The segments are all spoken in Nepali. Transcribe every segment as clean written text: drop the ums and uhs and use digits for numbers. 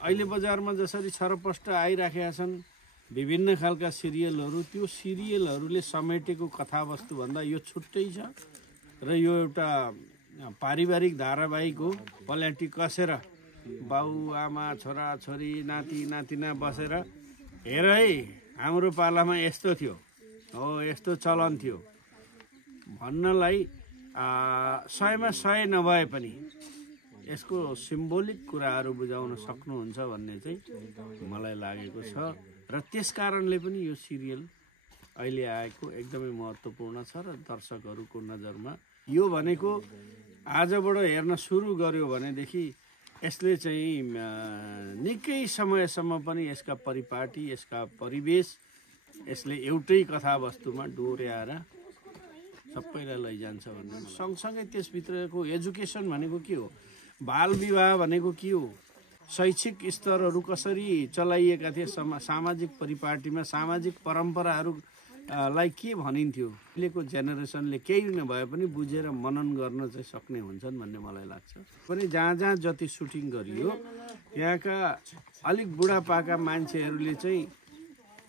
अहिले बजारमा जसरी छरपष्ट आइराखेका छन् विभिन्न खालका सिरियलहरू, त्यो सिरियलहरूले समेटेको कथावस्तु भन्दा यो छुट्टै छ र यो एउटा पारिवारिक धारावाहिक हो। पल्याटी कसेर बाउ आमा छोरा छोरी नाति नातिना बसेर हेर है हाम्रो पालामा यस्तो थियो हो, यस्तो चलन थियो भन्नलाई 100मा 100 नभए पनि यसको सिम्बोलिक कुराहरू बुझाउन सक्नुहुन्छ भन्ने चाहिँ मलाई लागेको छ र त्यस कारणले पनि यो सिरियल अहिले आएको एकदमै महत्त्वपूर्ण छ र दर्शकहरूको नजरमा यो भनेको आजबाट हेर्न सुरु गर्यो भनेदेखि यसले चाहिँ निकै समयसम्म पनि यसका परिपाटी यसका परिवेश यसले एउटै कथावस्तुमा डोर्याएर सबैलाई लैजान्छ भन्ने। सँगसँगै त्यसभित्रको एजुकेसन भनेको के हो, बाल विवाह भनेको के हो, शैक्षिक स्तरहरू कसरी चलाइएका थिए, सामाजिक परिपाटीमा सामाजिक परम्पराहरूलाई के भनिन्थ्यो, अहिलेको जेनेरेसनले केही नभए पनि बुझेर मनन गर्न चाहिँ सक्ने हुन्छन् भन्ने मलाई लाग्छ। पनि जहाँ जहाँ जति सुटिङ गरियो यहाँका अलिक बुढापाका मान्छेहरूले चाहिँ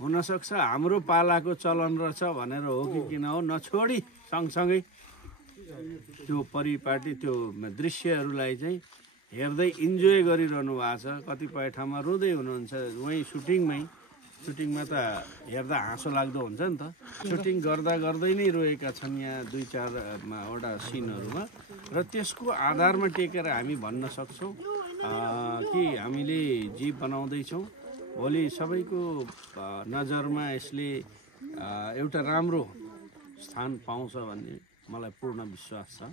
हुनसक्छ हाम्रो पालाको चलन रहेछ भनेर हो कि किन हो नछोडी सँगसँगै त्यो परिपाटी त्यो दृश्यहरूलाई चाहिँ हेर्दै इन्जोय गरिरहनु भएको छ। कतिपय ठाउँमा रोँदै हुनुहुन्छ वहीँ सुटिङमा त हेर्दा हाँसो लाग्दो हुन्छ नि त। सुटिङ गर्दा गर्दै नै रोएका छन् यहाँ 2-4वटा सिनहरूमा र त्यसको आधारमा टेकेर हामी भन्न सक्छौँ कि हामीले जे बनाउँदैछौँ भोलि सबैको नजरमा यसले एउटा राम्रो स्थान पाउँछ भन्ने मलाई पूर्ण विश्वास छ।